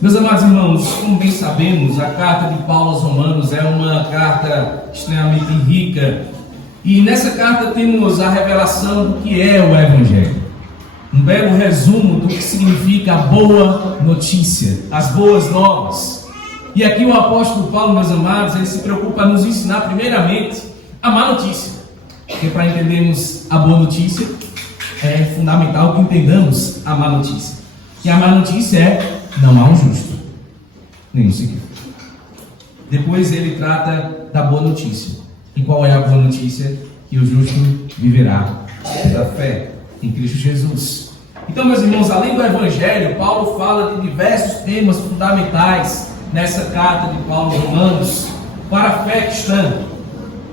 Meus amados irmãos, como bem sabemos, a carta de Paulo aos Romanos é uma carta extremamente rica. E nessa carta temos a revelação do que é o Evangelho. Um belo resumo do que significa a boa notícia, as boas novas. E aqui o apóstolo Paulo, meus amados, ele se preocupa em nos ensinar primeiramente a má notícia. Porque para entendermos a boa notícia, é fundamental que entendamos a má notícia. E a má notícia é: não há um justo, nenhum sequer. Depois ele trata da boa notícia. E qual é a boa notícia? Que o justo viverá pela fé em Cristo Jesus. Então, meus irmãos, além do Evangelho, Paulo fala de diversos temas fundamentais nessa carta de Paulo aos Romanos para a fé cristã,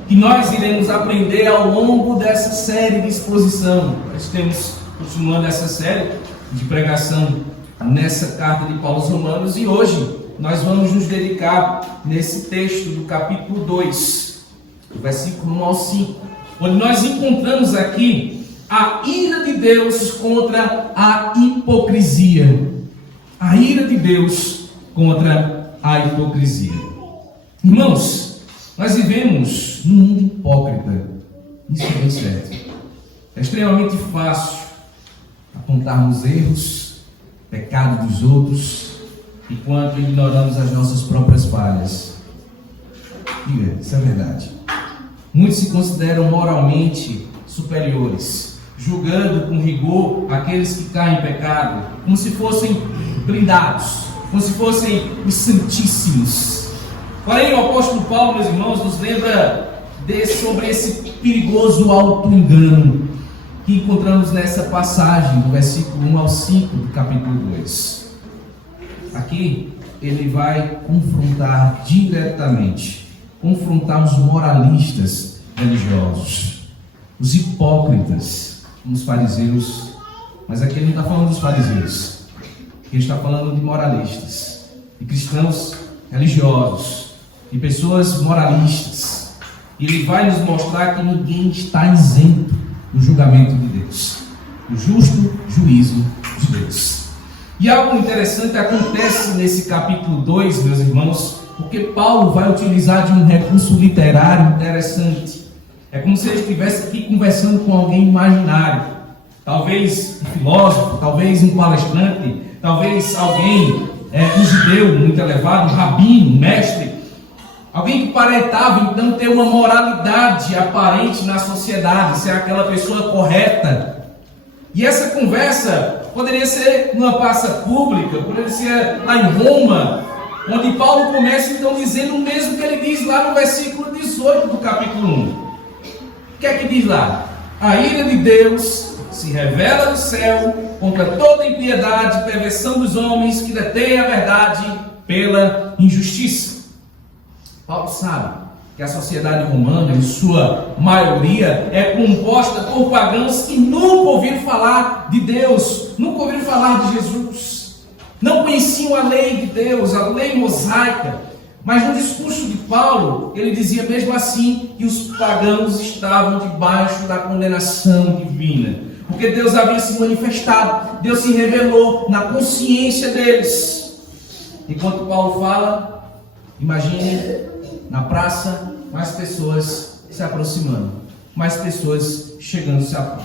que nós iremos aprender ao longo dessa série de exposição. Nós estamos continuando essa série de pregação nessa carta de Paulo aos Romanos, e hoje nós vamos nos dedicar nesse texto do capítulo 2, do versículo 1 ao 5, onde nós encontramos aqui a ira de Deus contra a hipocrisia. A ira de Deus contra a hipocrisia. Irmãos, nós vivemos num mundo hipócrita. Isso é bem certo. É extremamente fácil apontarmos erros, pecado dos outros, enquanto ignoramos as nossas próprias falhas. Diga, isso é verdade. Muitos se consideram moralmente superiores, julgando com rigor aqueles que caem em pecado, como se fossem blindados, como se fossem os santíssimos. Porém, o apóstolo Paulo, meus irmãos, nos lembra sobre esse perigoso auto-engano que encontramos nessa passagem, do versículo 1 ao 5 do capítulo 2. Aqui ele vai confrontar diretamente, confrontar os moralistas religiosos, os hipócritas, os fariseus. Mas aqui ele não está falando dos fariseus, ele está falando de moralistas, de cristãos religiosos, de pessoas moralistas. E ele vai nos mostrar que ninguém está isento do julgamento de Deus, do justo juízo de Deus. E algo interessante acontece nesse capítulo 2, meus irmãos, porque Paulo vai utilizar de um recurso literário interessante. É como se ele estivesse aqui conversando com alguém imaginário, talvez um filósofo, talvez um palestrante, talvez alguém, um judeu muito elevado, um rabino, um mestre, alguém que aparentava então ter uma moralidade aparente na sociedade, ser aquela pessoa correta. E essa conversa poderia ser numa praça pública, poderia ser lá em Roma, onde Paulo começa então dizendo o mesmo que ele diz lá no versículo 18 do capítulo 1. O que é que diz lá? A ira de Deus se revela do céu contra toda impiedade e perversão dos homens que detêm a verdade pela injustiça. Paulo sabe que a sociedade romana, em sua maioria, é composta por pagãos que nunca ouviram falar de Deus, nunca ouviram falar de Jesus, não conheciam a lei de Deus, a lei mosaica. Mas no discurso de Paulo, ele dizia mesmo assim que os pagãos estavam debaixo da condenação divina, porque Deus havia se manifestado, Deus se revelou na consciência deles. Enquanto Paulo fala, imagine na praça, mais pessoas se aproximando, mais pessoas chegando-se a Paulo.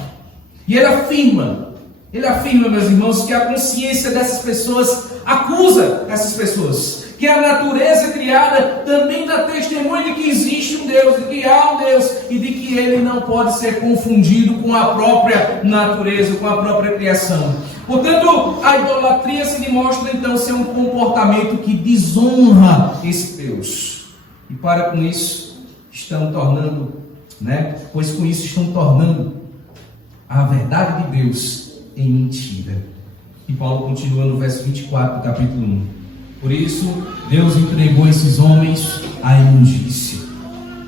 E ele afirma, meus irmãos, que a consciência dessas pessoas acusa essas pessoas, que a natureza criada também dá testemunho de que existe um Deus, de que há um Deus, e de que ele não pode ser confundido com a própria natureza, com a própria criação. Portanto, a idolatria se demonstra então ser um comportamento que desonra esse Deus. E para com isso estão tornando, pois com isso estão tornando a verdade de Deus em mentira. E Paulo continua no verso 24 do capítulo 1. Por isso, Deus entregou esses homens à imundícia,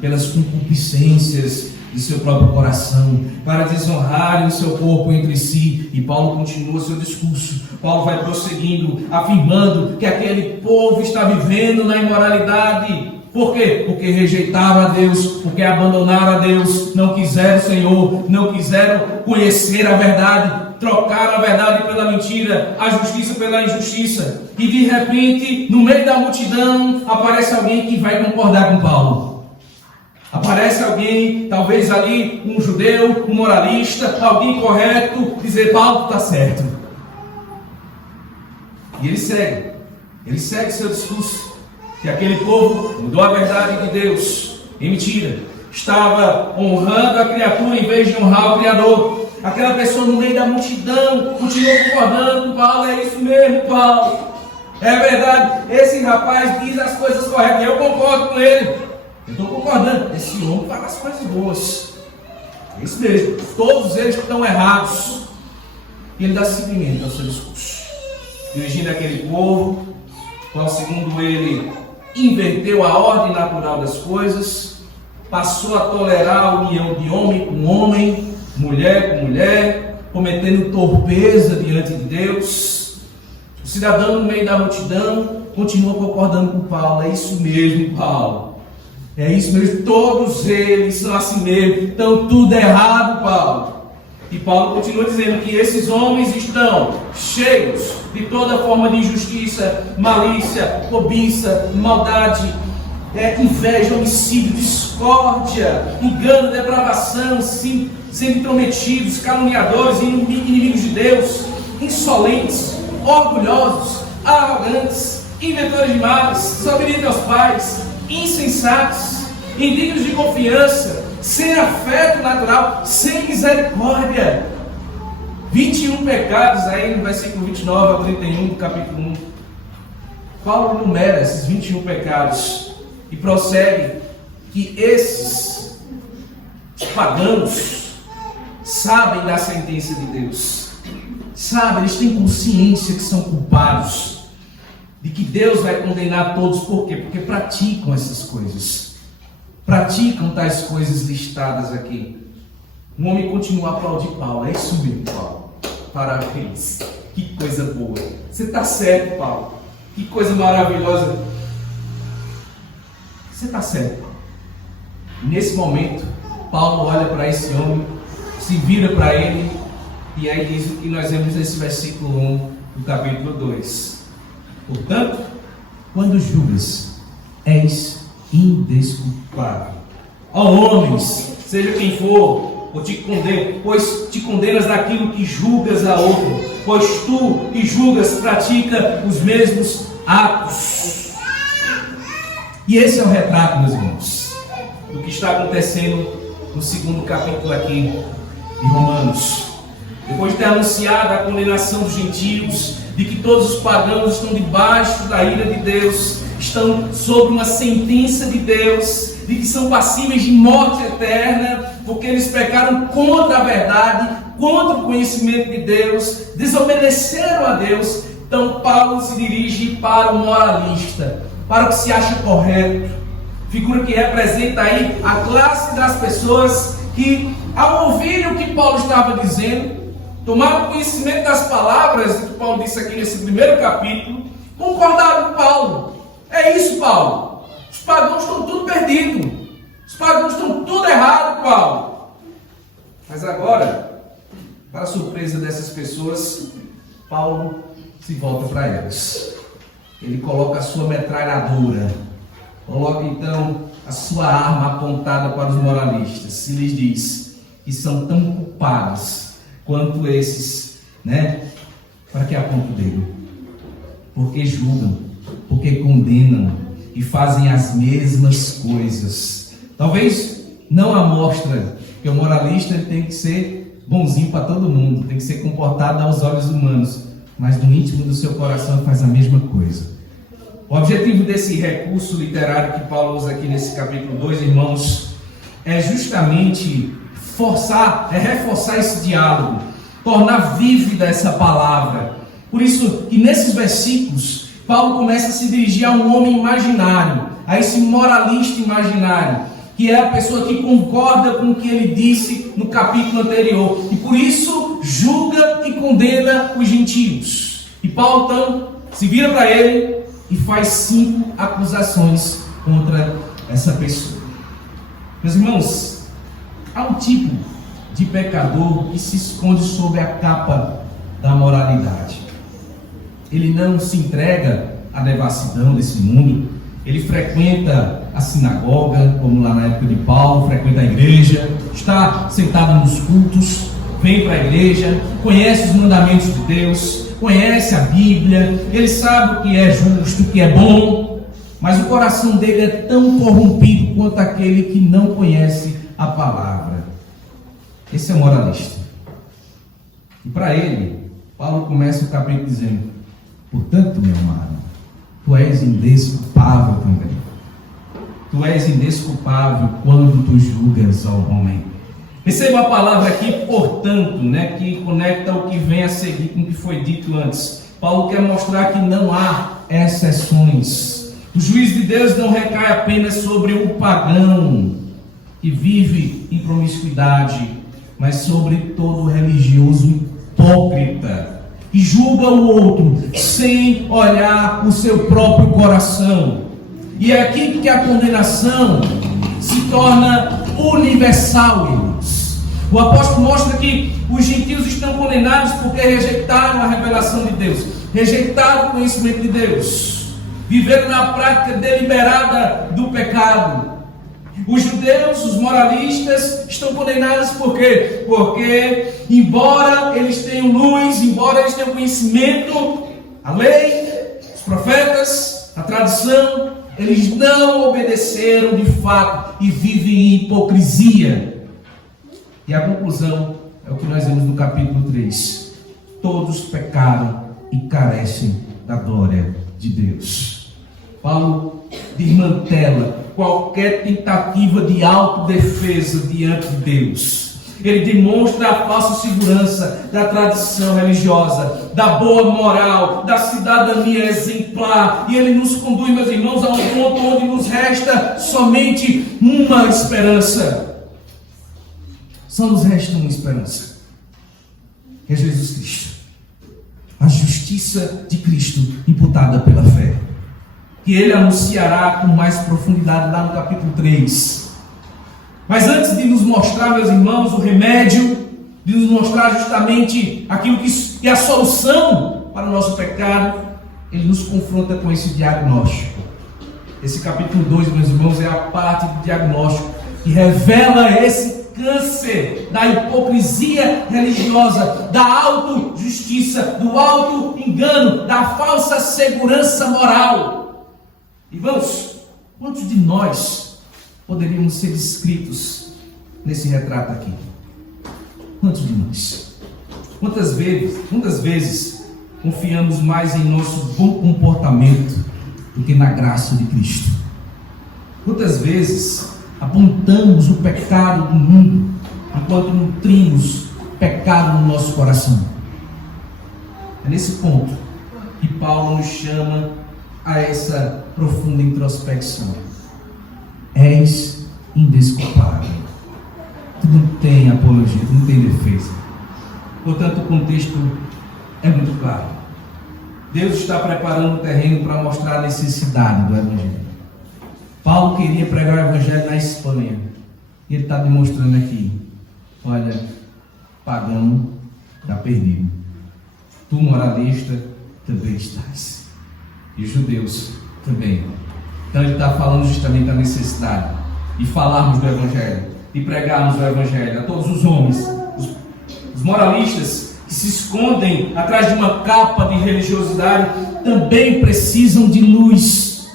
pelas concupiscências de seu próprio coração, para desonrarem o seu corpo entre si. E Paulo continua seu discurso. Paulo vai prosseguindo, afirmando que aquele povo está vivendo na imoralidade, Por quê? Porque rejeitaram a Deus, porque abandonaram a Deus, não quiseram o Senhor, não quiseram conhecer a verdade, trocaram a verdade pela mentira, a justiça pela injustiça. E de repente, no meio da multidão, aparece alguém que vai concordar com Paulo. Aparece alguém, talvez ali um judeu, um moralista, alguém correto, dizer: Paulo está certo. E ele segue seu discurso. Que aquele povo mudou a verdade de Deus em mentira, estava honrando a criatura em vez de honrar o Criador. Aquela pessoa no meio da multidão continuou concordando com Paulo: é isso mesmo, Paulo, é verdade, esse rapaz diz as coisas corretas, eu concordo com ele, eu estou concordando, esse homem fala as coisas boas, é isso mesmo, todos eles estão errados. E ele dá seguimento ao seu discurso, dirigindo aquele povo, qual, segundo ele, inverteu a ordem natural das coisas, passou a tolerar a união de homem com homem, mulher com mulher, cometendo torpeza diante de Deus. O cidadão no meio da multidão continua concordando com Paulo: é isso mesmo, Paulo, é isso mesmo, todos eles são assim mesmo, estão tudo errado, Paulo. E Paulo continua dizendo que esses homens estão cheios de toda forma de injustiça, malícia, cobiça, maldade, inveja, homicídio, discórdia, engano, depravação, sendo intrometidos, caluniadores, inimigos de Deus, insolentes, orgulhosos, arrogantes, inventores de males, desobedientes aos pais, insensatos, indignos de confiança, sem afeto natural, sem misericórdia. 21 pecados, aí no versículo 29 ao 31 do capítulo 1. Paulo enumera esses 21 pecados e prossegue que esses pagãos sabem da sentença de Deus. Sabem, eles têm consciência que são culpados, de que Deus vai condenar todos. Por quê? Porque praticam essas coisas. Praticam tais coisas listadas aqui. O homem continua a aplaudir Paulo: é isso mesmo, Paulo, parabéns, que coisa boa, você está certo, Paulo, que coisa maravilhosa, você está certo. E nesse momento, Paulo olha para esse homem, se vira para ele, e aí diz o que nós vemos nesse versículo 1 do capítulo 2: portanto, quando julgas, és indesculpável. Ó homens, seja quem for, pois te condenas daquilo que julgas a outro, pois tu que julgas pratica os mesmos atos. E esse é o retrato, meus irmãos, do que está acontecendo no segundo capítulo aqui de Romanos. Depois de ter anunciado a condenação dos gentios, de que todos os pagãos estão debaixo da ira de Deus, estão sob uma sentença de Deus, de que são passíveis de morte eterna, porque eles pecaram contra a verdade, contra o conhecimento de Deus, desobedeceram a Deus. Então Paulo se dirige para o moralista, para o que se acha correto, figura que representa aí a classe das pessoas que, ao ouvir o que Paulo estava dizendo, tomaram conhecimento das palavras que Paulo disse aqui nesse primeiro capítulo, concordaram com Paulo. É isso, Paulo, os pagãos estão tudo perdidos, os pagãos estão tudo errado, Paulo. Mas agora, para a surpresa dessas pessoas, Paulo se volta para elas. Ele coloca a sua metralhadora, coloca então a sua arma apontada para os moralistas e lhes diz que são tão culpados quanto esses, para que aponte o dedo? Porque julgam, porque condenam e fazem as mesmas coisas. Talvez não a mostra, porque o moralista ele tem que ser bonzinho para todo mundo, tem que ser comportado aos olhos humanos, mas no íntimo do seu coração faz a mesma coisa. O objetivo desse recurso literário que Paulo usa aqui nesse capítulo 2, irmãos, é justamente reforçar esse diálogo, tornar vívida essa palavra. Por isso que nesses versículos, Paulo começa a se dirigir a um homem imaginário, a esse moralista imaginário, que é a pessoa que concorda com o que ele disse no capítulo anterior, e por isso julga e condena os gentios. E Paulo então se vira para ele e faz 5 acusações contra essa pessoa. Meus irmãos, há um tipo de pecador que se esconde sob a capa da moralidade. Ele não se entrega à devassidão desse mundo. Ele frequenta a sinagoga, como lá na época de Paulo, frequenta a igreja, está sentado nos cultos, vem para a igreja, conhece os mandamentos de Deus, conhece a Bíblia, ele sabe o que é justo, o que é bom, mas o coração dele é tão corrompido quanto aquele que não conhece a palavra. Esse é moralista. E para ele, Paulo começa o capítulo dizendo: portanto, meu amado, tu és indesculpável também. Tu és indesculpável quando tu julgas ao homem. Receba a palavra aqui, portanto, que conecta o que vem a seguir com o que foi dito antes. Paulo quer mostrar que não há exceções. O juízo de Deus não recai apenas sobre o pagão que vive em promiscuidade, mas sobre todo religioso hipócrita que julga o outro sem olhar o seu próprio coração. E é aqui que a condenação se torna universal, irmãos. O apóstolo mostra que os gentios estão condenados porque rejeitaram a revelação de Deus, rejeitaram o conhecimento de Deus, viveram na prática deliberada do pecado. Os judeus, os moralistas, estão condenados por quê? Porque, embora eles tenham luz, embora eles tenham conhecimento, a lei, os profetas, a tradição, eles não obedeceram de fato e vivem em hipocrisia. E a conclusão é o que nós vemos no capítulo 3. Todos pecaram e carecem da glória de Deus. Paulo desmantela qualquer tentativa de autodefesa diante de Deus. Ele demonstra a falsa segurança da tradição religiosa, da boa moral, da cidadania exemplar. E ele nos conduz, meus irmãos, a um ponto onde nos resta somente uma esperança. Só nos resta uma esperança, que é Jesus Cristo. A justiça de Cristo imputada pela fé, que ele anunciará com mais profundidade lá no capítulo 3. Mas antes de nos mostrar, meus irmãos, o remédio, de nos mostrar justamente aquilo que é a solução para o nosso pecado, ele nos confronta com esse diagnóstico. Esse capítulo 2, meus irmãos, é a parte do diagnóstico que revela esse câncer da hipocrisia religiosa, da autojustiça, do auto-engano, da falsa segurança moral. Irmãos, quantos de nós poderíamos ser descritos nesse retrato aqui? Quantos de nós? Quantas vezes confiamos mais em nosso bom comportamento do que na graça de Cristo? Quantas vezes apontamos o pecado do mundo enquanto nutrimos pecado no nosso coração? É nesse ponto que Paulo nos chama a essa profunda introspecção. És indesculpável. Tu não tem apologia, tu não tem defesa. Portanto, o contexto é muito claro. Deus está preparando o terreno para mostrar a necessidade do Evangelho. Paulo queria pregar o Evangelho na Espanha. E ele está demonstrando aqui. Olha, pagão está perdido. Tu, moralista, também estás. E os judeus também. Então ele está falando justamente da necessidade de falarmos do Evangelho, de pregarmos o Evangelho a todos os homens. Os moralistas que se escondem atrás de uma capa de religiosidade também precisam de luz,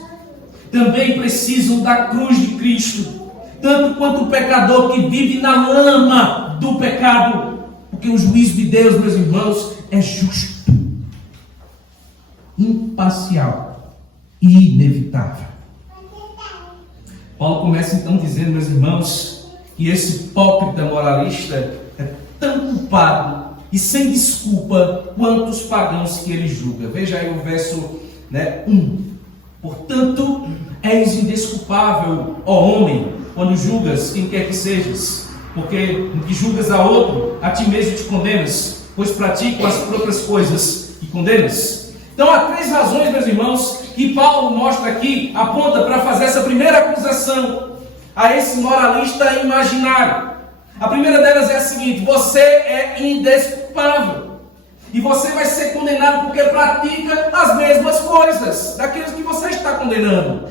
também precisam da cruz de Cristo, tanto quanto o pecador que vive na lama do pecado, porque o juízo de Deus, meus irmãos, é justo, imparcial e inevitável. Paulo começa então dizendo, meus irmãos, que esse hipócrita moralista é tão culpado e sem desculpa quanto os pagãos que ele julga. Veja aí o verso 1. Portanto, és indesculpável, ó homem, quando julgas quem quer que sejas, porque no que julgas a outro, a ti mesmo te condenas, pois praticam as próprias coisas e condenas. Então há 3 razões, meus irmãos, que Paulo mostra aqui, aponta para fazer essa primeira acusação a esse moralista imaginário. A primeira delas é a seguinte: você é indesculpável. E você vai ser condenado porque pratica as mesmas coisas daqueles que você está condenando.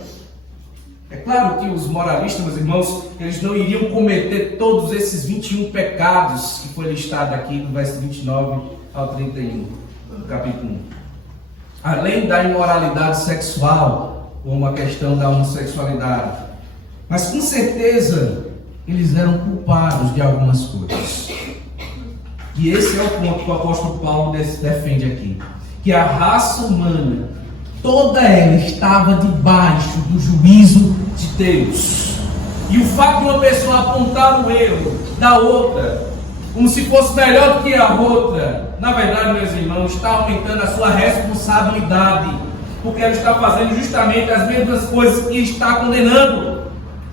É claro que os moralistas, meus irmãos, eles não iriam cometer todos esses 21 pecados que foi listado aqui no verso 29 ao 31, do capítulo 1. Além da imoralidade sexual, como a questão da homossexualidade. Mas com certeza eles eram culpados de algumas coisas. E esse é o ponto que o apóstolo Paulo defende aqui. Que a raça humana, toda ela estava debaixo do juízo de Deus. E o fato de uma pessoa apontar o erro da outra, como se fosse melhor do que a outra, na verdade, meus irmãos, está aumentando a sua responsabilidade. Porque ela está fazendo justamente as mesmas coisas que está condenando.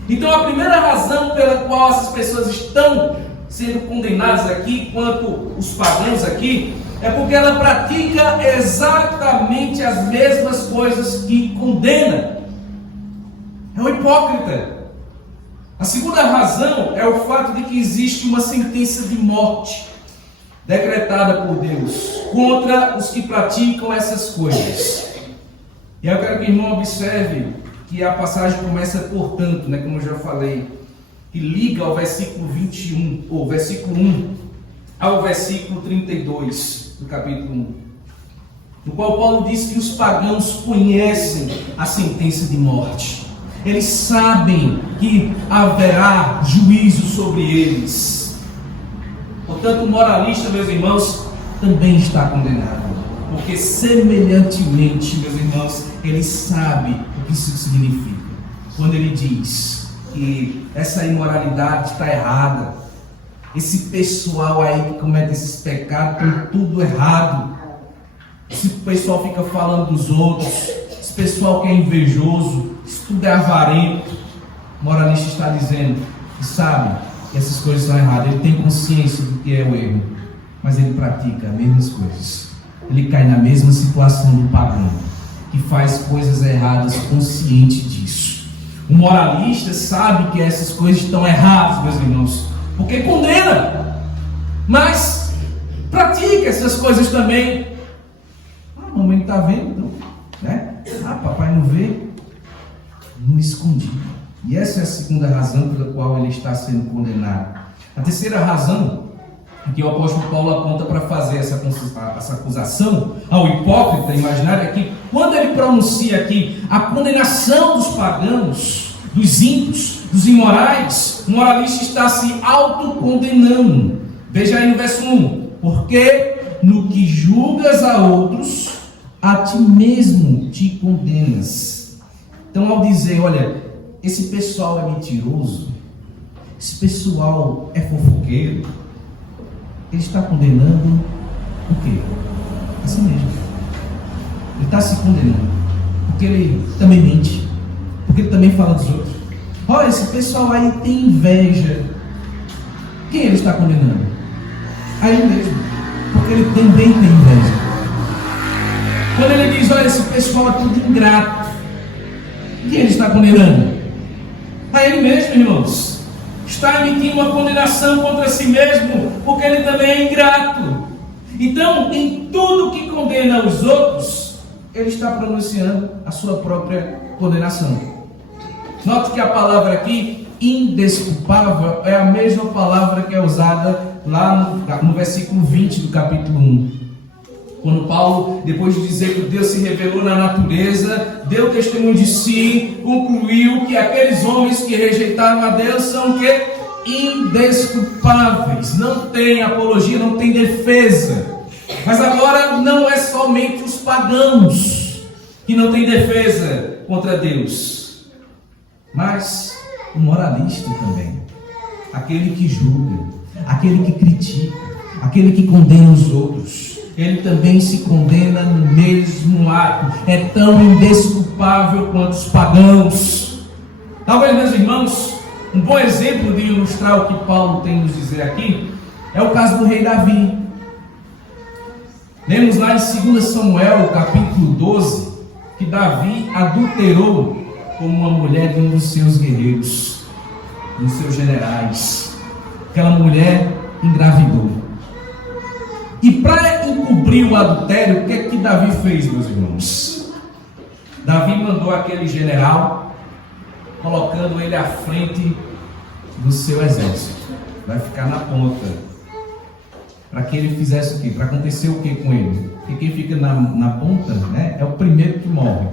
Então a primeira razão pela qual essas pessoas estão sendo condenadas aqui, quanto os pagãos aqui, é porque ela pratica exatamente as mesmas coisas que condena. É um hipócrita. A segunda razão é o fato de que existe uma sentença de morte decretada por Deus contra os que praticam essas coisas. E eu quero que o irmão observe que a passagem começa, portanto, como eu já falei, que liga ao versículo 21, ou versículo 1, ao versículo 32 do capítulo 1, no qual Paulo diz que os pagãos conhecem a sentença de morte. Eles sabem que haverá juízo sobre eles. Portanto, o moralista, meus irmãos, também está condenado. Porque semelhantemente, meus irmãos, ele sabe o que isso significa. Quando ele diz que essa imoralidade está errada, esse pessoal aí que comete esses pecados tem tudo errado, esse pessoal fica falando dos outros, esse pessoal que é invejoso, isso tudo é avarento. O moralista está dizendo que sabe que essas coisas são erradas, ele tem consciência do que é o erro, mas ele pratica as mesmas coisas, ele cai na mesma situação do pagão, que faz coisas erradas consciente disso. O moralista sabe que essas coisas estão erradas, meus irmãos, porque condena, mas pratica essas coisas também. A mamãe está vendo, né? Papai não vê, não escondi. E essa é a segunda razão pela qual ele está sendo condenado. A terceira razão que o apóstolo Paulo aponta para fazer essa acusação ao hipócrita imaginário é que, quando ele pronuncia aqui a condenação dos pagãos, dos ímpios, dos imorais, o moralista está se autocondenando. Veja aí no verso 1: porque no que julgas a outros, a ti mesmo te condenas. Então, ao dizer, olha, esse pessoal é mentiroso, esse pessoal é fofoqueiro, ele está condenando o quê? A si mesmo. Ele está se condenando porque ele também mente, porque ele também fala dos outros. Olha, esse pessoal aí tem inveja. Quem ele está condenando? A ele mesmo, porque ele também tem inveja. Quando ele diz, olha, esse pessoal é tudo ingrato, quem ele está condenando? A ele mesmo, irmãos. Está emitindo uma condenação contra si mesmo, porque ele também é ingrato. Então, em tudo que condena os outros, ele está pronunciando a sua própria condenação. Note que a palavra aqui, indesculpável, é a mesma palavra que é usada lá no versículo 20 do capítulo 1. Quando Paulo, depois de dizer que Deus se revelou na natureza, deu testemunho de si, concluiu que aqueles homens que rejeitaram a Deus são que indesculpáveis, não tem apologia, não tem defesa. Mas agora não é somente os pagãos que não têm defesa contra Deus, mas o moralista também, aquele que julga, aquele que critica, aquele que condena os outros. Ele também se condena no mesmo ato. É tão indesculpável quanto os pagãos. Talvez, meus irmãos, um bom exemplo de ilustrar o que Paulo tem nos dizer aqui é o caso do rei Davi. Lemos lá em 2 Samuel, capítulo 12, que Davi adulterou com uma mulher de um dos seus guerreiros, dos seus generais. Aquela mulher engravidou. E para encobrir o adultério, o que é que Davi fez, meus irmãos? Davi mandou aquele general, colocando ele à frente do seu exército. Vai ficar na ponta. Para que ele fizesse o quê? Para acontecer o quê com ele? Porque quem fica na ponta, né, é o primeiro que morre.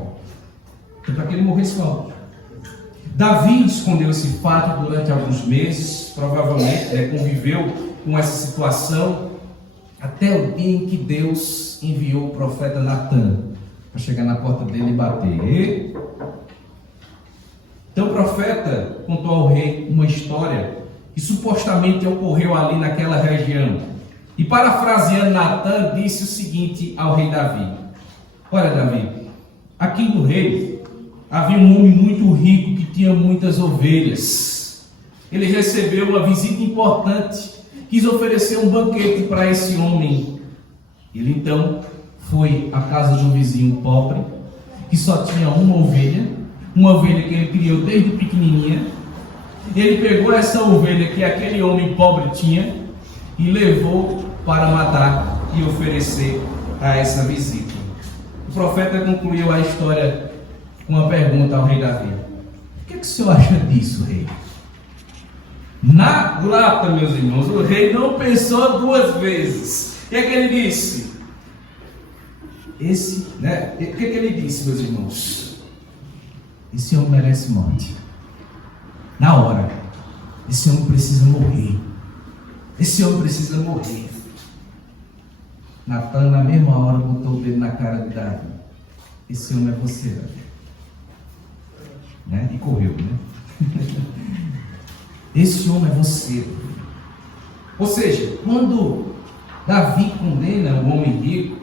Então, para que ele morresse logo. Davi escondeu esse fato durante alguns meses, provavelmente conviveu com essa situação, até o dia em que Deus enviou o profeta Natan para chegar na porta dele e bater. Então o profeta contou ao rei uma história que supostamente ocorreu ali naquela região. E parafraseando Natan, disse o seguinte ao rei Davi: olha, Davi, aqui no rei havia um homem muito rico que tinha muitas ovelhas. Ele recebeu uma visita importante, quis oferecer um banquete para esse homem. Ele então foi à casa de um vizinho pobre, que só tinha uma ovelha que ele criou desde pequenininha. Ele pegou essa ovelha que aquele homem pobre tinha e levou para matar e oferecer a essa visita. O profeta concluiu a história com uma pergunta ao rei Davi: o que é que o senhor acha disso, rei? Na lata, meus irmãos, o rei não pensou duas vezes. O que é que ele disse? O que é que ele disse, meus irmãos? Esse homem merece morte. Na hora. Esse homem precisa morrer. Esse homem precisa morrer. Natan, na mesma hora, botou o dedo na cara de Davi. Esse homem é você, Davi. Né? E correu, né? Esse homem é você. Ou seja, quando Davi condena o homem rico,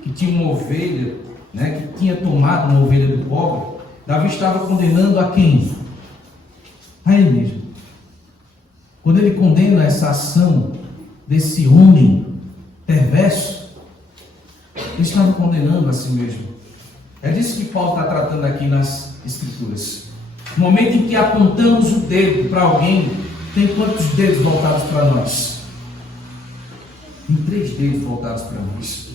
que tinha uma ovelha, né, que tinha tomado uma ovelha do pobre, Davi estava condenando a quem? A ele mesmo. Quando ele condena essa ação desse homem perverso, ele estava condenando a si mesmo. É disso que Paulo está tratando aqui nas Escrituras. No momento em que apontamos o dedo para alguém, tem quantos dedos voltados para nós? Tem 3 dedos voltados para nós.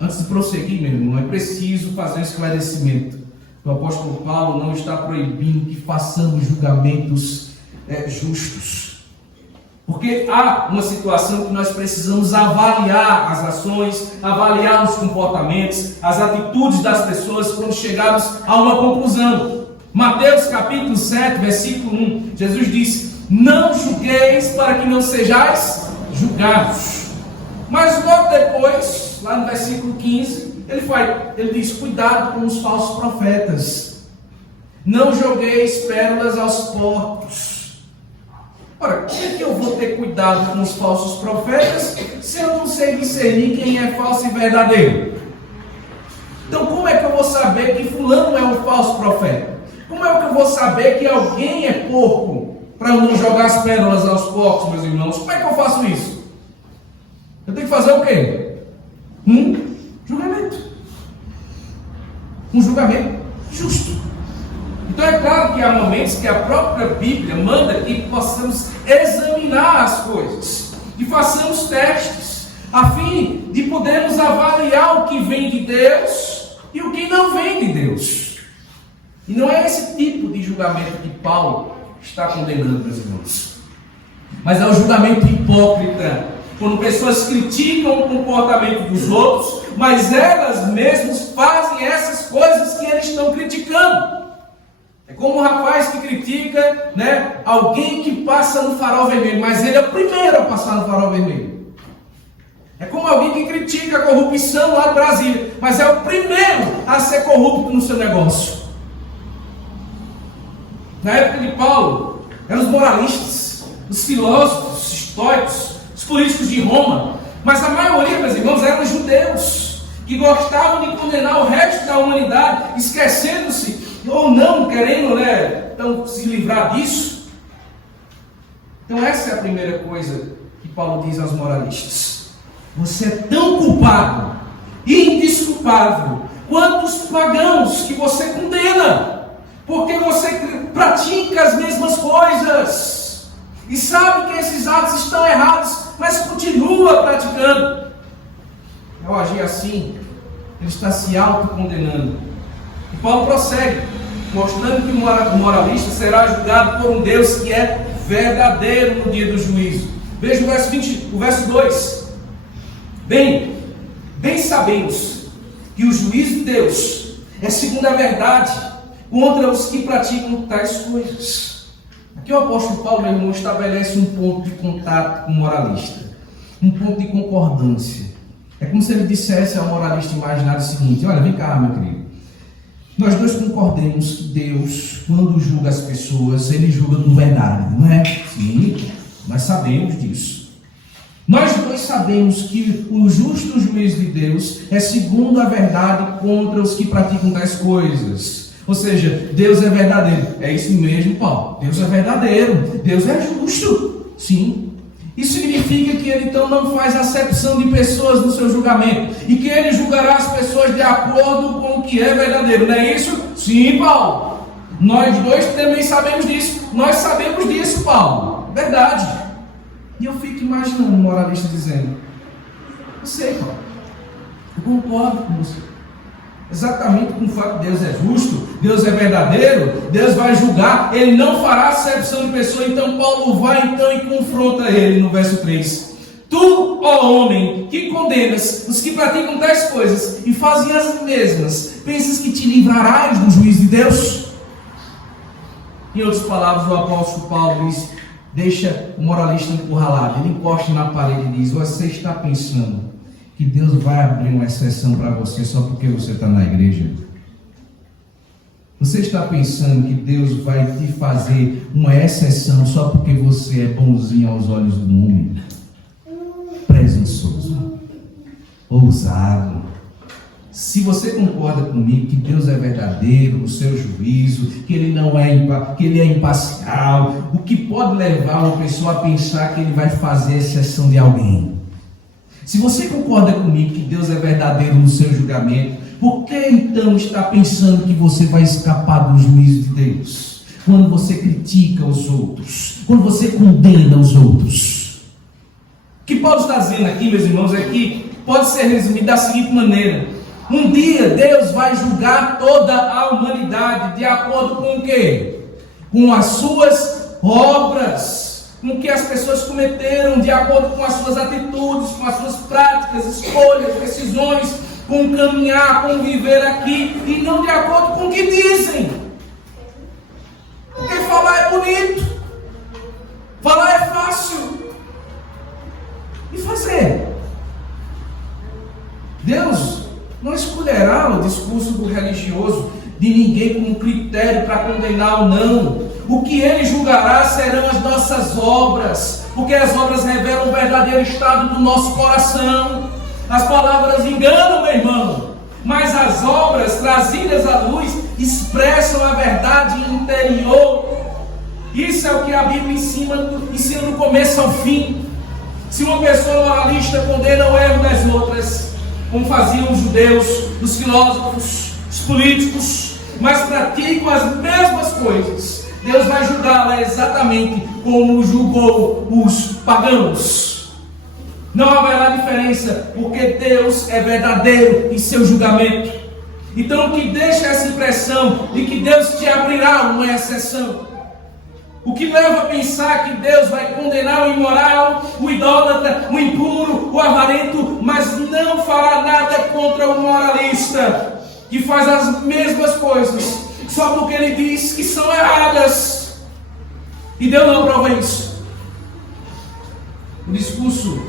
Antes de prosseguir, meu irmão, é preciso fazer um esclarecimento. O apóstolo Paulo não está proibindo que façamos julgamentos justos. Porque há uma situação que nós precisamos avaliar as ações, avaliar os comportamentos, as atitudes das pessoas quando chegarmos a uma conclusão. Mateus capítulo 7, versículo 1, Jesus disse: não julgueis para que não sejais julgados. Mas logo depois, lá no versículo 15, ele diz: cuidado com os falsos profetas. Não jogueis pérolas aos porcos. Ora, como é que eu vou ter cuidado com os falsos profetas se eu não sei discernir quem é falso e verdadeiro? Então como é que eu vou saber que fulano é um falso profeta? Como é que eu vou saber que alguém é porco para eu não jogar as pérolas aos porcos, meus irmãos? Como é que eu faço isso? Eu tenho que fazer o quê? Julgamento. Um julgamento justo. Então é claro que há momentos que a própria Bíblia manda que possamos examinar as coisas e façamos testes, a fim de podermos avaliar o que vem de Deus e o que não vem de Deus. E não é esse tipo de julgamento que Paulo está condenando, meus irmãos. Mas é o julgamento hipócrita, quando pessoas criticam o comportamento dos outros, mas elas mesmas fazem essas coisas que eles estão criticando. É como um rapaz que critica, né, alguém que passa no farol vermelho, mas ele é o primeiro a passar no farol vermelho. É como alguém que critica a corrupção lá no Brasil, mas é o primeiro a ser corrupto no seu negócio. Na época de Paulo, eram os moralistas, os filósofos, os estoicos, os políticos de Roma, mas a maioria, meus irmãos, eram judeus, que gostavam de condenar o resto da humanidade, esquecendo-se, ou não, querendo, então, se livrar disso. Então essa é a primeira coisa que Paulo diz aos moralistas: você é tão culpado, indesculpável, Quantos pagãos que você condena, porque você pratica as mesmas coisas, e sabe que esses atos estão errados, mas continua praticando. Ao agir assim, ele está se autocondenando. E Paulo prossegue, mostrando que o moralista será julgado por um Deus que é verdadeiro no dia do juízo. Veja o verso 2. Bem sabemos que o juízo de Deus é segundo a verdade contra os que praticam tais coisas. Aqui o apóstolo Paulo, meu irmão, estabelece um ponto de contato com o moralista, um ponto de concordância. É como se ele dissesse ao moralista imaginário o seguinte: olha, vem cá, meu querido, nós dois concordemos que Deus, quando julga as pessoas, ele julga com verdade, não é? Sim, nós sabemos disso. Nós dois sabemos que o justo juízo de Deus é segundo a verdade contra os que praticam tais coisas. Ou seja, Deus é verdadeiro. É isso mesmo, Paulo. Deus é verdadeiro. Deus é justo. Sim. Isso significa que ele então não faz acepção de pessoas no seu julgamento. E que ele julgará as pessoas de acordo com o que é verdadeiro. Não é isso? Sim, Paulo. Nós dois também sabemos disso. Nós sabemos disso, Paulo. Verdade. E eu fico imaginando o moralista dizendo: eu sei, Paulo, eu concordo com você. Exatamente com o fato de Deus é justo, Deus é verdadeiro, Deus vai julgar, ele não fará acepção de pessoa. Então Paulo vai e confronta ele no verso 3. Tu, ó homem, que condenas os que praticam tais coisas e fazem as mesmas, pensas que te livrarás do juízo de Deus? Em outras palavras, o apóstolo Paulo diz: deixa o moralista encurralado. Ele encosta na parede e diz: você está pensando que Deus vai abrir uma exceção para você só porque você está na igreja? Você está pensando que Deus vai te fazer uma exceção só porque você é bonzinho aos olhos do mundo? Presunçoso, ousado. Se você concorda comigo que Deus é verdadeiro no seu juízo, que Ele não é que Ele é imparcial, o que pode levar uma pessoa a pensar que Ele vai fazer exceção de alguém? Se você concorda comigo que Deus é verdadeiro no seu julgamento, por que então está pensando que você vai escapar do juízo de Deus? Quando você critica os outros, quando você condena os outros. O que Paulo está dizendo aqui, meus irmãos, é que pode ser resumido da seguinte maneira: um dia Deus vai julgar toda a humanidade de acordo com o quê? Com as suas obras, com o que as pessoas cometeram, de acordo com as suas atitudes, com as suas práticas, escolhas, decisões, com o caminhar, com o viver aqui, e não de acordo com o que dizem. Porque falar é bonito, falar é fácil, e fazer? Deus não escolherá o discurso do religioso de ninguém como critério para condenar ou não. O que Ele julgará serão as nossas obras, porque as obras revelam o verdadeiro estado do nosso coração. As palavras enganam, meu irmão, mas as obras trazidas à luz expressam a verdade interior. Isso é o que a Bíblia ensina do começo ao fim. Se uma pessoa moralista condena o erro das outras, como faziam os judeus, os filósofos, os políticos, mas praticam as mesmas coisas, Deus vai julgá-la exatamente como julgou os pagãos. Não haverá diferença, porque Deus é verdadeiro em seu julgamento. Então, o que deixa essa impressão de que Deus te abrirá uma exceção? O que leva a pensar que Deus vai condenar o imoral, o idólatra, o impuro, o avarento, mas não fará nada contra o moralista, que faz as mesmas coisas, só porque ele diz que são erradas. E Deus não aprova isso. O discurso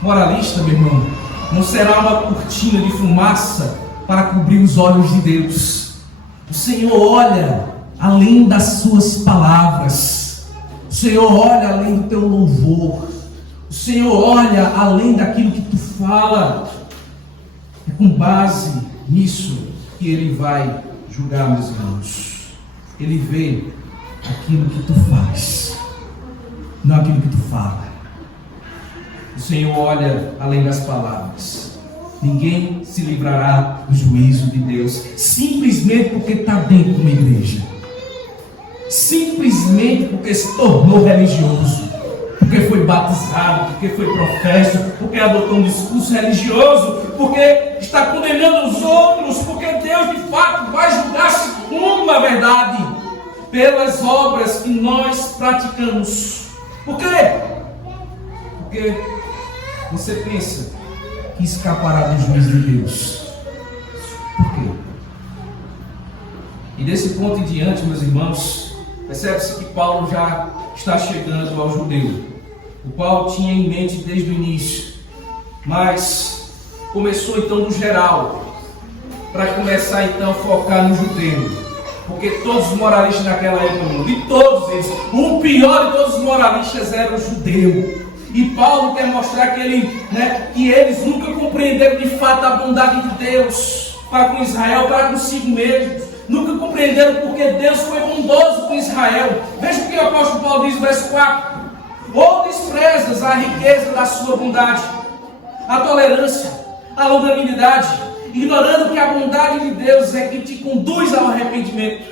moralista, meu irmão, não será uma cortina de fumaça para cobrir os olhos de Deus. O Senhor olha além das suas palavras. O Senhor olha além do teu louvor. O Senhor olha além daquilo que tu fala. É com base nisso que Ele vai julgar, meus irmãos. Ele vê aquilo que tu faz, não aquilo que tu fala. O Senhor olha além das palavras. ninguém se livrará do juízo de Deus, simplesmente porque está dentro de uma igreja, simplesmente porque se tornou religioso, porque foi batizado, porque foi professo, porque adotou um discurso religioso, porque está condenando os outros, porque Deus de fato vai julgar segundo a verdade, pelas obras que nós praticamos. Por quê? Porque você pensa que escapará do juízo de Deus. Por quê? E desse ponto em diante, meus irmãos, percebe-se que Paulo já está chegando ao judeu, o qual tinha em mente desde o início, mas começou então do geral, para começar então a focar no judeu, porque todos os moralistas naquela época, de todos eles, o pior de todos os moralistas era o judeu. E Paulo quer mostrar que eles nunca compreenderam de fato a bondade de Deus para com Israel, para consigo mesmo. Nunca compreenderam porque Deus foi bondoso com Israel. Veja o que o apóstolo Paulo diz no verso 4. Ou desprezas a riqueza da sua bondade, a tolerância, a longanimidade, ignorando que a bondade de Deus é que te conduz ao arrependimento.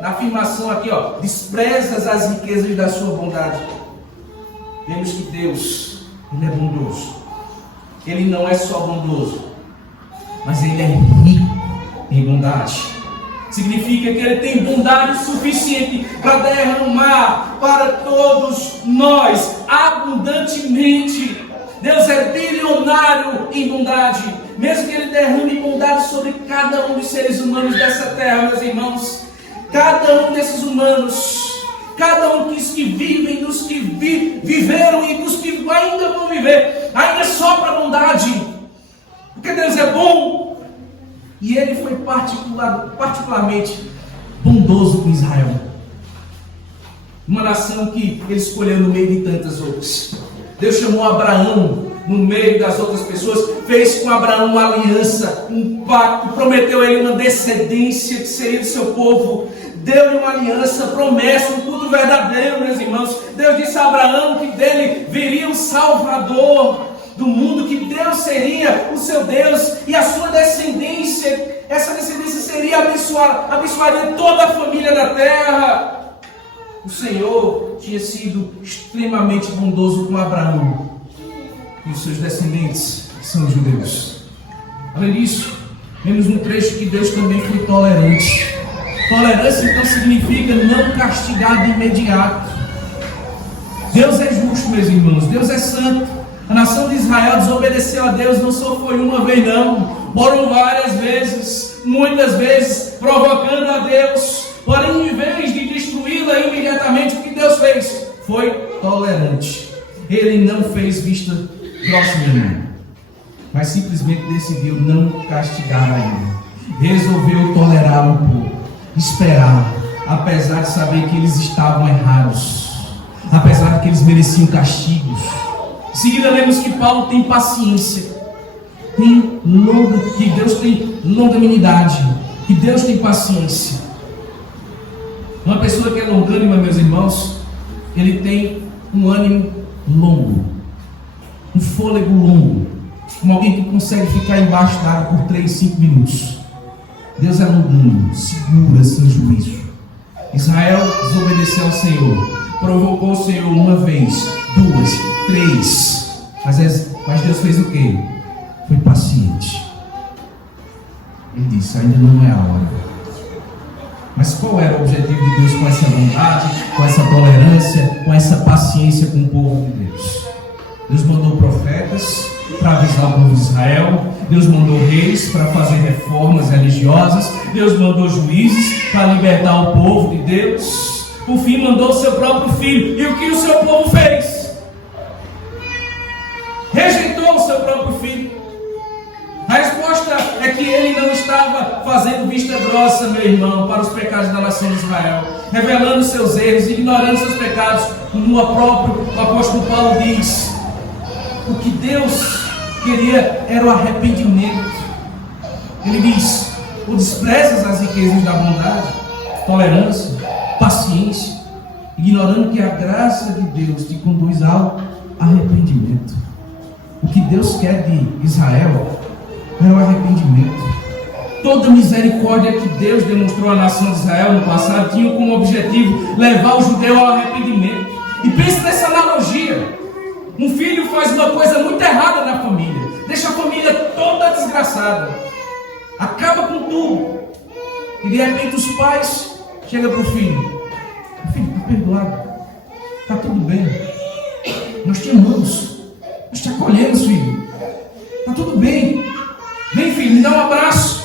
Na afirmação aqui, desprezas as riquezas da sua bondade. Vemos que Deus, Ele é bondoso. Ele não é só bondoso, mas Ele é rico em bondade. Significa que Ele tem bondade suficiente para derramar para todos nós abundantemente. Deus é bilionário em bondade. Mesmo que Ele derrame bondade sobre cada um dos seres humanos dessa terra, meus irmãos. Cada um desses humanos, cada um dos que vivem, dos que viveram e dos que ainda vão viver, ainda sopra bondade, porque Deus é bom. E Ele foi particularmente bondoso com Israel, uma nação que Ele escolheu no meio de tantas outras. Deus chamou Abraão no meio das outras pessoas, fez com Abraão uma aliança, um pacto, prometeu a ele uma descendência que seria do seu povo, deu-lhe uma aliança, promessa, um culto verdadeiro, meus irmãos. Deus disse a Abraão que dele viria um Salvador do mundo, que Deus seria o seu Deus e a sua descendência, essa descendência seria abençoaria toda a família da terra. O Senhor tinha sido extremamente bondoso com Abraão e os seus descendentes são os judeus. Além disso, vemos no trecho que Deus também foi tolerante. Tolerância então significa não castigar de imediato. Deus é justo, meus irmãos, Deus é santo. A nação de Israel desobedeceu a Deus, não só foi uma vez não, foram várias vezes, muitas vezes, provocando a Deus. Porém, em vez de destruí-la imediatamente, o que Deus fez? Foi tolerante. Ele não fez vista grossa nenhuma, mas simplesmente decidiu não castigar ainda. Resolveu tolerar um pouco, esperar, apesar de saber que eles estavam errados, apesar de que eles mereciam castigos. Em seguida, vemos que Paulo tem paciência, que Deus tem longanimidade, que Deus tem paciência. Uma pessoa que é longânima, meus irmãos, ele tem um ânimo longo, um fôlego longo, como alguém que consegue ficar embaixo da água por 3, 5 minutos. Deus é longânimo, segura sem juízo. Israel desobedeceu ao Senhor, provocou o Senhor uma vez, 2, 3, mas Deus fez o quê? Foi paciente. Ele disse: ainda não é a hora. Mas qual era o objetivo de Deus com essa bondade, com essa tolerância, com essa paciência com o povo de Deus? Deus mandou profetas para avisar o povo de Israel. Deus mandou reis para fazer reformas religiosas. Deus mandou juízes para libertar o povo de Deus. Por fim, mandou o seu próprio filho. E o que o seu povo fez? Rejeitou o seu próprio filho. A resposta é que ele não estava fazendo vista grossa, meu irmão, para os pecados da nação de Israel, revelando seus erros, ignorando seus pecados, como o próprio apóstolo Paulo diz. O que Deus queria era o arrependimento. Ele diz: ou desprezas as riquezas da bondade, tolerância, paciência, ignorando que a graça de Deus te conduz ao arrependimento. O que Deus quer de Israel era o arrependimento. Toda a misericórdia que Deus demonstrou à nação de Israel no passado tinha como objetivo levar o judeu ao arrependimento. E pense nessa analogia. Um filho faz uma coisa muito errada na família, deixa a família toda desgraçada, acaba com tudo. E de repente os pais chegam para o filho: filho, está perdoado, está tudo bem, nós te amamos, nós te acolhemos, filho, está tudo bem, vem filho, me dá um abraço.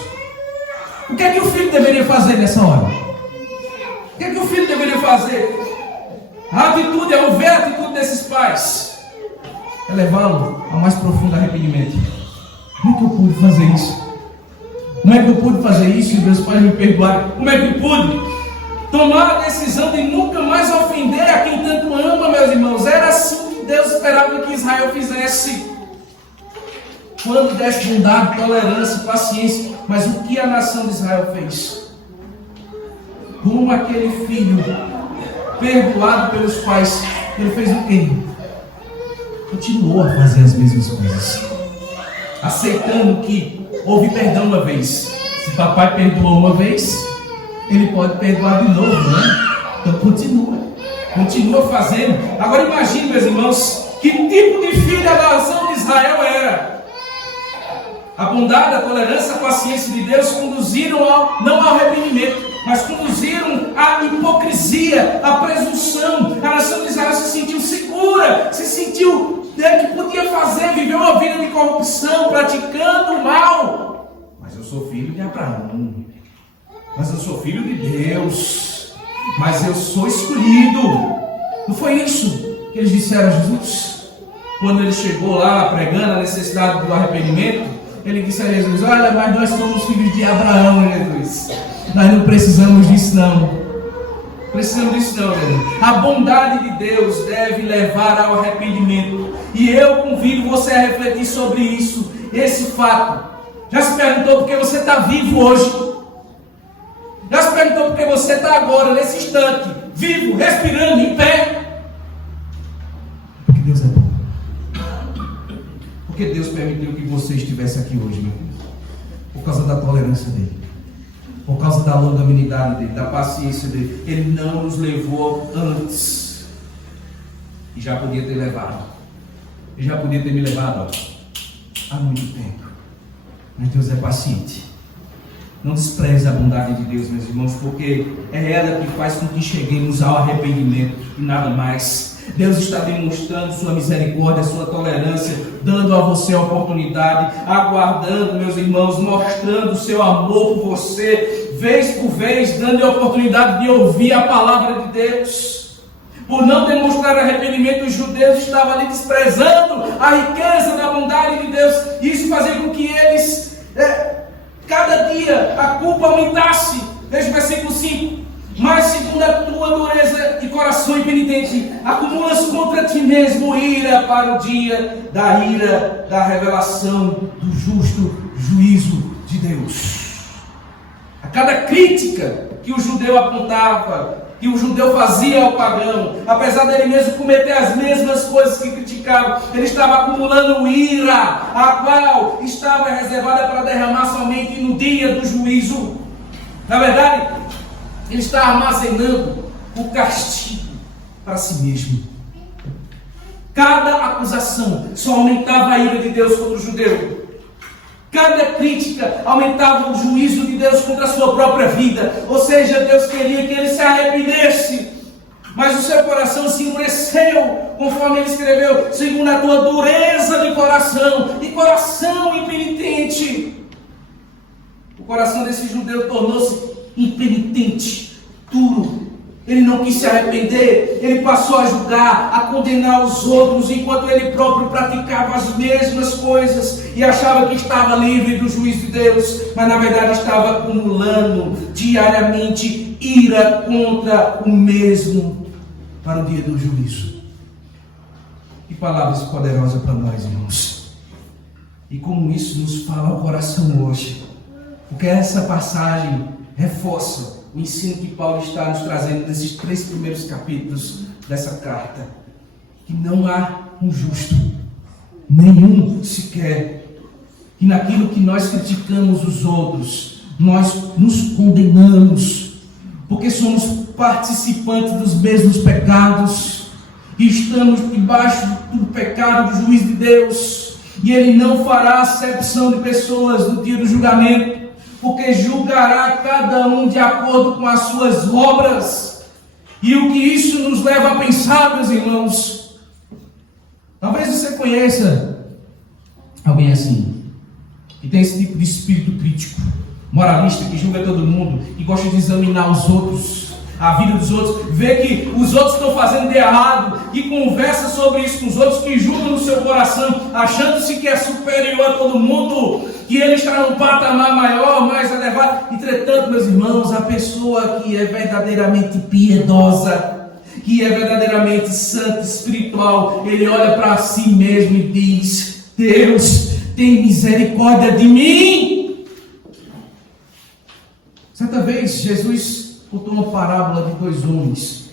O que é que o filho deveria fazer nessa hora? O que é que o filho deveria fazer? A atitude, ao ver a atitude desses pais, é levá-lo ao mais profundo arrependimento. Como é que eu pude fazer isso? Como é que eu pude fazer isso e meus pais me perdoaram? Como é que eu pude tomar a decisão de nunca mais ofender a quem tanto ama, meus irmãos? Era assim que Deus esperava que Israel fizesse. Quando desse bondade, tolerância, paciência. Mas o que a nação de Israel fez? Como aquele filho perdoado pelos pais, ele fez o quê? Continuou a fazer as mesmas coisas, aceitando que houve perdão uma vez. Se papai perdoou uma vez, ele pode perdoar de novo, né? Então continua fazendo. Agora imagine, meus irmãos, que tipo de filho a nação de Israel era. A bondade, a tolerância, a paciência de Deus conduziram não ao arrependimento, mas conduziram à hipocrisia, à presunção. A nação de Israel se sentiu segura, se sentiu que podia fazer, viver uma vida de corrupção, praticando o mal. Mas eu sou filho de Abraão, mas eu sou filho de Deus, mas eu sou escolhido. Não foi isso que eles disseram a Jesus? Quando ele chegou lá pregando a necessidade do arrependimento, ele disse a Jesus: olha, mas nós somos filhos de Abraão, Jesus. Nós não precisamos disso não. Precisamos disso não, Jesus. A bondade de Deus deve levar ao arrependimento. E eu convido você a refletir sobre isso, esse fato. Já se perguntou por que você está vivo hoje? Já se perguntou por que você está agora, nesse instante, vivo, respirando, em pé? Porque Deus é bom. Porque Deus permitiu que você estivesse aqui hoje, meu filho. Por causa da tolerância dele, por causa da longanimidade dele, da paciência dele. Ele não nos levou antes, e já podia ter levado, e já podia ter me levado há muito tempo. Mas Deus é paciente. Não despreze a bondade de Deus, meus irmãos, porque é ela que faz com que cheguemos ao arrependimento e nada mais. Deus está demonstrando sua misericórdia, sua tolerância, dando a você a oportunidade, aguardando, meus irmãos, mostrando o seu amor por você, vez por vez, dando a oportunidade de ouvir a palavra de Deus. Por não demonstrar arrependimento, os judeus estavam ali desprezando a riqueza da bondade de Deus. Isso fazia com que eles, cada dia, a culpa aumentasse. Veja o versículo 5. Mas segundo a tua dureza de coração impenitente, acumulas contra ti mesmo ira para o dia da ira, da revelação do justo juízo de Deus. A cada crítica que o judeu apontava, que o judeu fazia ao pagão, apesar dele mesmo cometer as mesmas coisas que criticava, ele estava acumulando ira, a qual estava reservada para derramar somente no dia do juízo. Na verdade, ele está armazenando o castigo para si mesmo. Cada acusação só aumentava a ira de Deus contra o judeu. Cada crítica aumentava o juízo de Deus contra a sua própria vida. Ou seja, Deus queria que ele se arrependesse, mas o seu coração se endureceu, conforme ele escreveu, segundo a tua dureza de coração, e coração impenitente. O coração desse judeu tornou-se impenitente, duro. Ele não quis se arrepender, ele passou a julgar, a condenar os outros, enquanto ele próprio praticava as mesmas coisas e achava que estava livre do juízo de Deus, mas na verdade estava acumulando diariamente ira contra o mesmo para o dia do juízo. Que palavras poderosas para nós, irmãos. E como isso nos fala ao coração hoje, porque essa passagem reforça o ensino que Paulo está nos trazendo nesses 3 primeiros capítulos dessa carta, que não há um justo, nenhum sequer, que naquilo que nós criticamos os outros, nós nos condenamos, porque somos participantes dos mesmos pecados, e estamos debaixo do pecado do juiz de Deus, e Ele não fará acepção de pessoas no dia do julgamento, porque julgará cada um de acordo com as suas obras. E o que isso nos leva a pensar, meus irmãos, talvez você conheça alguém assim, que tem esse tipo de espírito crítico, moralista, que julga todo mundo, que gosta de examinar os outros, a vida dos outros, vê que os outros estão fazendo de errado, que conversa sobre isso com os outros, que julga no seu coração, achando-se que é superior a todo mundo, que ele está num patamar maior, mais elevado. Entretanto, meus irmãos, a pessoa que é verdadeiramente piedosa, que é verdadeiramente santa, espiritual, ele olha para si mesmo e diz: Deus, tem misericórdia de mim. Certa vez, Jesus contou uma parábola de dois homens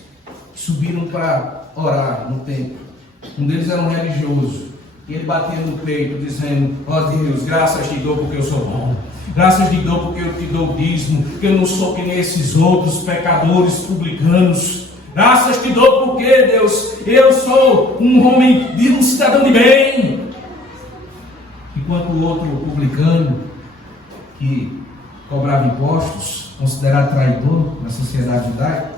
que subiram para orar no templo. Um deles era um religioso, e ele batia no peito dizendo: ó Deus, graças te dou porque eu sou bom, graças te dou porque eu te dou o dízimo, que eu não sou que nem esses outros pecadores publicanos, graças te dou porque, Deus, eu sou um homem, um cidadão de bem. Enquanto o outro publicano, que cobrava impostos, considerado traidor na sociedade judaica,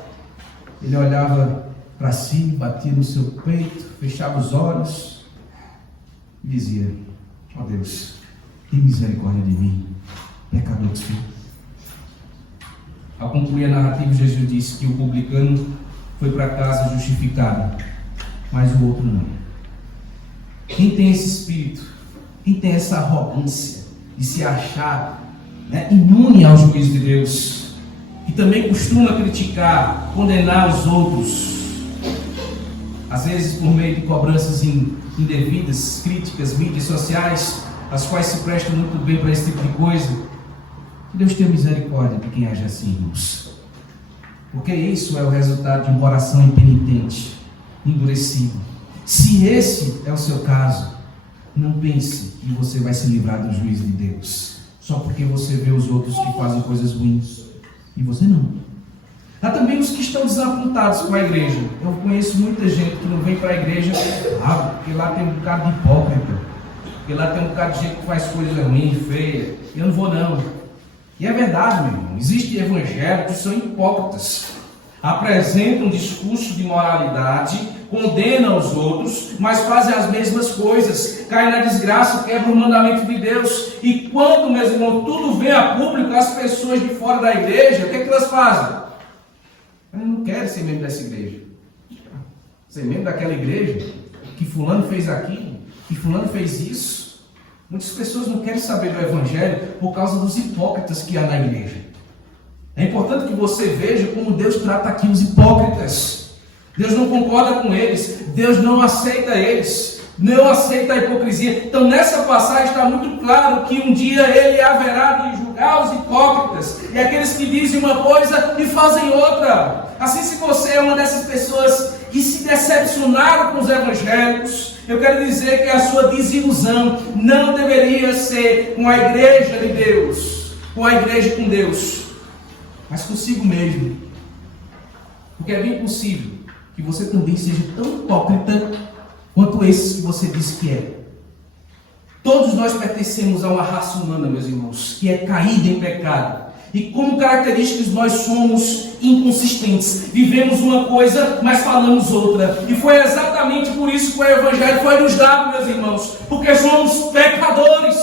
ele olhava para si, batia no seu peito, fechava os olhos e dizia: ó Deus, tem misericórdia de mim, pecador que sou. Ao concluir a narrativa, Jesus disse que o publicano foi para casa justificado, mas o outro não. Quem tem esse espírito, quem tem essa arrogância de se achar imune ao juízo de Deus, e também costuma criticar, condenar os outros, às vezes por meio de cobranças indevidas, críticas, mídias sociais, as quais se prestam muito bem para esse tipo de coisa, que Deus tenha misericórdia de quem age assim, irmãos, porque isso é o resultado de um coração impenitente, endurecido. Se esse é o seu caso, não pense que você vai se livrar do juízo de Deus, só porque você vê os outros que fazem coisas ruins, e você não. Há também os que estão desapontados com a igreja. Eu conheço muita gente que não vem para a igreja, porque lá tem um bocado de hipócrita, porque lá tem um bocado de gente que faz coisas ruins, feias, eu não vou não. E é verdade, meu irmão, existem evangélicos que são hipócritas, apresentam um discurso de moralidade, condenam os outros, mas fazem as mesmas coisas, caem na desgraça, quebram o mandamento de Deus. E quando, meus irmãos, tudo vem a público, as pessoas de fora da igreja, o que é que elas fazem? Eu não quero ser membro dessa igreja, ser membro daquela igreja, que fulano fez aquilo, que fulano fez isso. Muitas pessoas não querem saber do evangelho por causa dos hipócritas que há na igreja. É importante que você veja como Deus trata aqui os hipócritas. Deus não concorda com eles, Deus não aceita eles, não aceita a hipocrisia. Então nessa passagem está muito claro que um dia Ele haverá de julgar os hipócritas, e aqueles que dizem uma coisa e fazem outra. Assim, se você é uma dessas pessoas que se decepcionaram com os evangélicos, eu quero dizer que a sua desilusão não deveria ser com a igreja de Deus, com a igreja com Deus, mas consigo mesmo. Porque é bem possível que você também seja tão hipócrita quanto esses que você disse que é. Todos nós pertencemos a uma raça humana, meus irmãos, que é caída em pecado. E como características nós somos inconsistentes. Vivemos uma coisa, mas falamos outra. E foi exatamente por isso que o Evangelho foi nos dado, meus irmãos. Porque somos pecadores.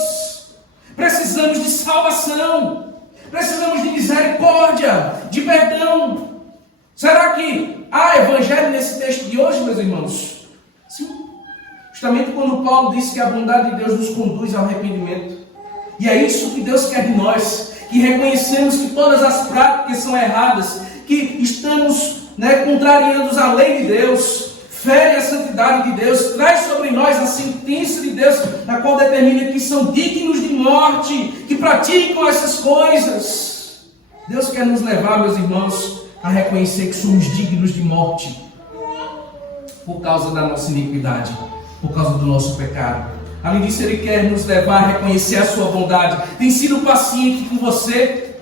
Precisamos de salvação. Precisamos de misericórdia, de perdão. Será que há Evangelho nesse texto de hoje, meus irmãos? Sim. Justamente quando Paulo disse que a bondade de Deus nos conduz ao arrependimento. E é isso que Deus quer de nós. Que reconhecemos que todas as práticas são erradas, que estamos contrariando a lei de Deus, fere a santidade de Deus, traz sobre nós a sentença de Deus, na qual determina que são dignos de morte, que praticam essas coisas. Deus quer nos levar, meus irmãos, a reconhecer que somos dignos de morte, por causa da nossa iniquidade, por causa do nosso pecado. Além disso, Ele quer nos levar a reconhecer a sua bondade. Tem sido paciente com você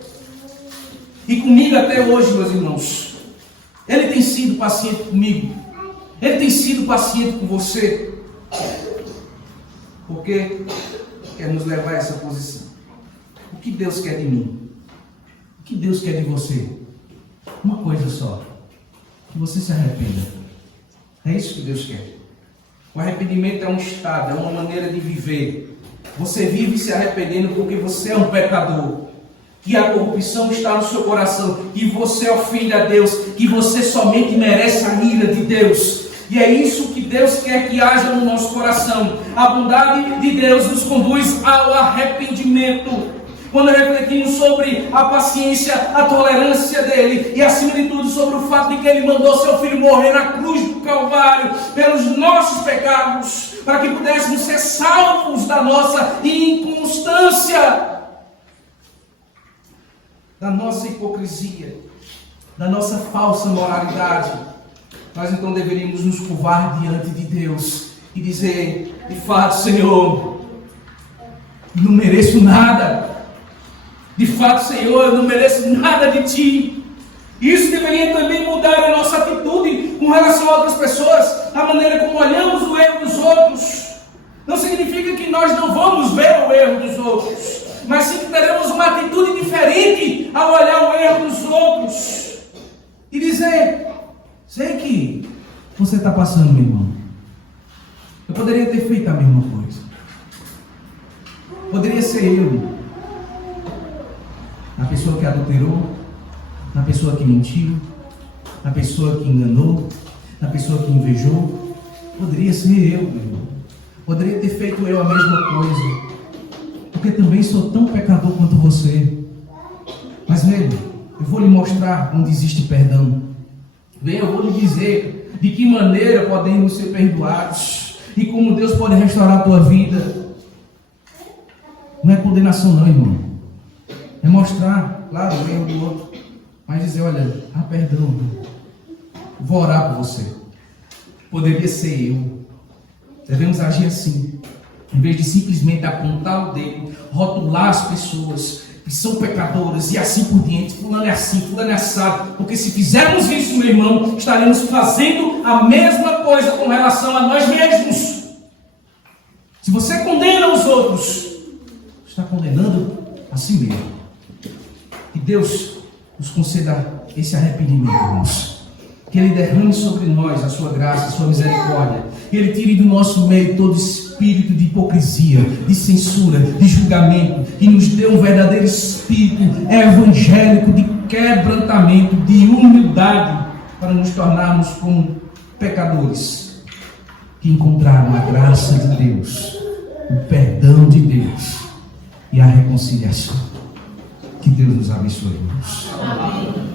e comigo até hoje, meus irmãos. Ele tem sido paciente comigo. Ele tem sido paciente com você. Porque quer nos levar a essa posição. O que Deus quer de mim? O que Deus quer de você? Uma coisa só. Que você se arrependa. É isso que Deus quer. O arrependimento é um estado, é uma maneira de viver. Você vive se arrependendo porque você é um pecador. Que a corrupção está no seu coração. Que você ofende a Deus. Que você somente merece a ira de Deus. E é isso que Deus quer que haja no nosso coração. A bondade de Deus nos conduz ao arrependimento. Quando refletimos sobre a paciência, a tolerância dele e acima de tudo sobre o fato de que ele mandou seu filho morrer na cruz do Calvário pelos nossos pecados, para que pudéssemos ser salvos da nossa inconstância, da nossa hipocrisia, da nossa falsa moralidade, nós então deveríamos nos curvar diante de Deus e dizer: de fato, Senhor, não mereço nada. De fato, Senhor, eu não mereço nada de Ti. Isso deveria também mudar a nossa atitude com relação a outras pessoas, a maneira como olhamos o erro dos outros. Não significa que nós não vamos ver o erro dos outros, mas sim que teremos uma atitude diferente ao olhar o erro dos outros e dizer: sei que você está passando, meu irmão. Eu poderia ter feito a mesma coisa. Poderia ser eu. Na pessoa que adulterou, na pessoa que mentiu, na pessoa que enganou, na pessoa que invejou. Poderia ser eu, meu irmão. Poderia ter feito eu a mesma coisa. Porque também sou tão pecador quanto você. Mas veja, eu vou lhe mostrar onde existe perdão. Venha, eu vou lhe dizer de que maneira podemos ser perdoados e como Deus pode restaurar a tua vida. Não é condenação não, irmão. É mostrar, claro, o erro do outro, mas dizer: olha, há perdão. Vou orar por você. Poderia ser eu. Devemos agir assim. Em vez de simplesmente apontar o dedo, rotular as pessoas que são pecadoras e assim por diante. Fulano é assim, fulano é assado. Porque se fizermos isso, meu irmão, estaremos fazendo a mesma coisa com relação a nós mesmos. Se você condena os outros, está condenando a si mesmo. Que Deus nos conceda esse arrependimento, irmãos. Que Ele derrame sobre nós a sua graça, a sua misericórdia. Que Ele tire do nosso meio todo espírito de hipocrisia, de censura, de julgamento. E nos dê um verdadeiro espírito evangélico de quebrantamento, de humildade, para nos tornarmos como pecadores que encontraram a graça de Deus, o perdão de Deus e a reconciliação. Que Deus nos abençoe, irmãos. Amém.